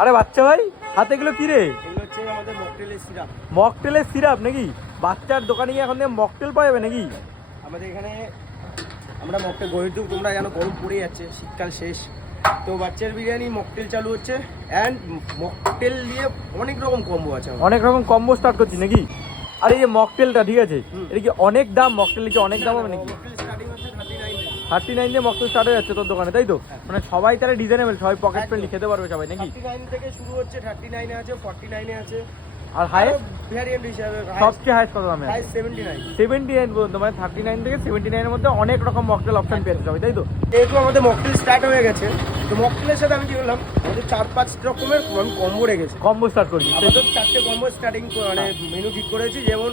আরে বাচ্চা ভাই হাতে এগুলো কি রে? এগুলো হচ্ছে আমাদের মকটেলের সিরাপ। মকটেলের সিরাপ নাকি? বাচ্চার দোকানে গিয়ে এখন থেকে মকটেল পাওয়া যাবে নাকি? আমাদের এখানে আমরা মকটেল গড়ে দিই, তোমরা জানো গরম পড়ে যাচ্ছে, শীতকাল শেষ, তো বাচ্চার বিরিয়ানি মকটেল চালু হচ্ছে। অ্যান্ড মকটেল নিয়ে অনেক রকম কম্বো আছে, অনেক রকম কম্বো স্টার্ট করছি নাকি? আর এই যে মকটেলটা ঠিক আছে, এটা কি অনেক দাম? মকটেল কি অনেক দাম হবে নাকি? মকটেল স্টার্টিং হচ্ছে 39 39 দিয়ে মকটেল স্টার্ট হয়ে যাচ্ছে তোর দোকানে, তাই তো? মানে সবাই তাহলে ডিজাইনেবল, সবাই পকেট ফ্রেন্ডলি খেতে পারবে সবাই নাকি? 39 থেকে শুরু হচ্ছে, 39 এ আছে, 49 এ আছে, আর হাইয়েস্ট ভেরিয়েন্ট হিসাবে সবচেয়ে হাইয়েস্ট কত দামে? 79। 79 পর্যন্ত, মানে 39 থেকে 79 এর মধ্যে অনেক রকম মকটেল অপশন পেয়ে যাবে, তাই তো? যেহেতু আমাদের মকটেল স্টার্ট হয়ে গেছে, তো মকটেলের সাথে আমি কি বললাম, আমাদের 4-5 রকমের আমি কম্বো রেখেছি। কম্বো স্টার্ট করছি, আমাদের 4টে কম্বো স্টার্টিং মানে মেনু ঠিক করেছি। যেমন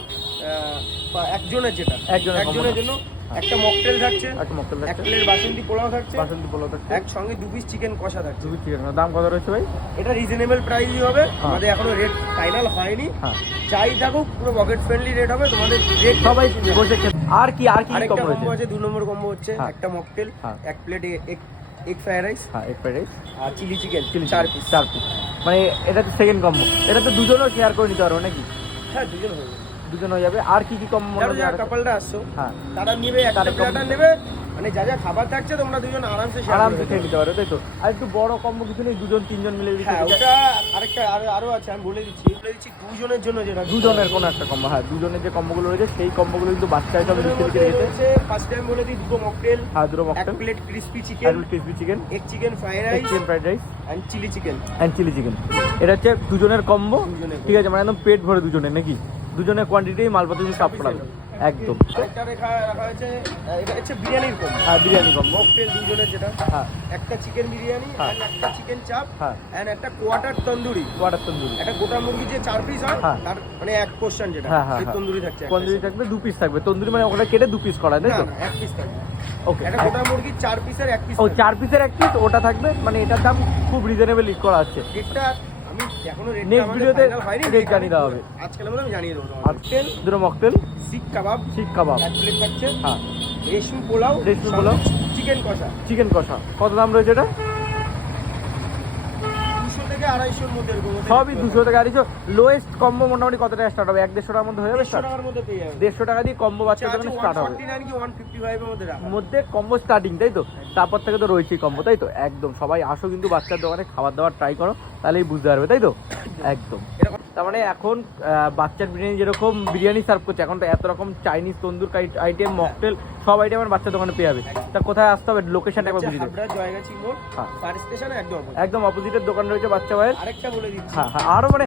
একজনের যেটা একজনের জন্য একটা মকটেল থাকছে, একটা মকটেল এক থাকছে, প্লেট বাসন্তী পোলাও থাকছে, বাসন্তী পোলাও থাকছে, এক সঙ্গে 2 পিস চিকেন কষা থাকছে। দুই চিকেন। দাম কত রয়েছে ভাই? এটা রিজনেবল প্রাইসই হবে, আমাদের এখনো রেট ফাইনাল হয়নি। হ্যাঁ, যাই থাকুক পুরো পকেট ফ্রেন্ডলি রেট হবে, তোমাদের রেট সবাই বসে খেতে। আর কি আরেকটা কম্বো কম্বো রয়েছে? আছে, 2 নম্বর কম্বো হচ্ছে হ্যাঁ। একটা মকটেল, হ্যাঁ। এক প্লেট এগ ফ্রাইড রাইস, হ্যাঁ, এক ফ্রাইড রাইস আর chilli chicken, chilli 4 piece. 4 piece, মানে এটা তো সেকেন্ড কম্বো। এটা তো দুজনও শেয়ার করে নিতে পারবো নাকি? হ্যাঁ, দুজন হয়ে যাবে। দুজন হয়ে যাবে। আর কি কম্বো? যারা কাপলরা আসছো হ্যাঁ, তারা নিবে, একটা তারা প্লেটার নেবে, মানে যা যা খাবার থাকছে তোমরা দুজন আরামসে শেয়ার আরামসে করে খেয়ে নিতে পারো, তাই তো? আর একটু বড় কম্বো কিছু নেই? দুজন তিনজন মিলে যদি হ্যাঁ, খেতে চায়? ওটা আরেকটা আরো আছে, আমি বলে দিচ্ছি দুজনের জন্য যেটা দুজনের কোনো একটা কম্বো। হ্যাঁ, দুজনের যে কম্বোগুলো রয়েছে সেই কম্বোগুলো কিন্তু বাচ্চা হিসাবে লিখে লিখে রেখেছে। ফার্স্ট টাইম বলে দিই, দুটো মকটেল, হ্যাঁ, দুটো এক মকটেল, প্লেট ক্রিসপি আর চিকেন, ক্রিসপি চিকেন, এক চিকেন ফ্রাইড এক rice, chicken fried rice and chilli chicken. And chilli chicken. এটা হচ্ছে দুজনের কম্বো, দুজনের ঠিক আছে? মানে একদম পেট ভরে দুজনের নাকি? দুজনের কোয়ান্টিটি মালপত্র যদি সব পড়াবে একদম। আরেকটা রাখা হয়েছে, এটা হচ্ছে বিরিয়ানির কম্বো। হ্যাঁ, বিরিয়ানি কম্বো। মকটেল দুজনের যেটা, হ্যাঁ, একটা চিকেন বিরিয়ানি, হ্যাঁ। and একটা চিকেন চাপ, হ্যাঁ, এন্ড একটা কোয়ার্টার তন্দুরি। কোয়াটার তন্দুরি। একটা গোটা মুরগি যে 4 পিস হয়, হ্যাঁ। তার মানে এক পোরশন যেটা, হ্যাঁ, হ্যাঁ, সেই হ্যাঁ। তন্দুরি থাকছে। তন্দুরি থাকবে 2 পিস থাকবে। তন্দুরি মানে ওটা কেটে 2 পিস করা, তাই তো? এক পিস থাকবে। ওকে। একটা গোটা মুরগি 4 পিসের এক পিস। ও 4 পিসের 1 পিস ওটা থাকবে, মানে এটার দাম খুব রিজনেবল করা আছে। রেটটা আমি এখনো রেটটা Next আমাদের ভিডিওতে ফাইনাল হয়নি, rate জানিয়ে দেওয়া হবে। আজকাল আমি জানিয়ে দেবো তোমাদের। মকটেল, দুটো মকটেল, শিক কাবাব, শিক কাবাব, এক প্লেট থাকছে, হ্যাঁ, রেশমি পোলাও, রেশমি পোলাও, চিকেন কষা। চিকেন কষা। কত দাম রয়েছে এটা? 200 থেকে 250 এর মধ্যে এরকম হতে সবই পারে। 200 থেকে 250। লোয়েস্ট কম্বো মোটামুটি কত টাকা স্টার্ট হবে? 150 টাকার মধ্যে হয়ে যাবে 150 স্টার্ট? টাকার মধ্যে পেয়ে যাবে। 150 টাকা দিয়ে কম্বো বাচ্চার আছে দোকানে স্টার্ট হবে। 149 কি 155 এর মধ্যে রাখা। মধ্যে কম্বো স্টার্টিং, তাই তো? তারপর থেকে তো রয়েছেই কম্বো, তাই তো? একদম সবাই আসো কিন্তু বাচ্চার দোকানে খাবার দাবার ট্রাই করো, তাহলেই বুঝতে পারবে, তাই তো? একদম। এরকম তার মানে এখন বাচ্চার বিরিয়ানি যেরকম বিরিয়ানি সার্ভ করছে, এখন তো এত রকম চাইনিজ তন্দুর আইটেম, মকটেল সব আইটেম আমার বাচ্চার দোকানে পেয়ে যাবে। তা কোথায় আসতে হবে? লোকেশনটা একবার বুঝিয়ে দিন। হাবড়া জয়গাছি মোড়, হ্যাঁ। ফায়ার স্টেশনে একদম একদম অপোজিটের দোকান রয়েছে বাচ্চা ভাইয়ের। আরেকটা বলে দিচ্ছি, হ্যাঁ, হ্যাঁ, আরো মানে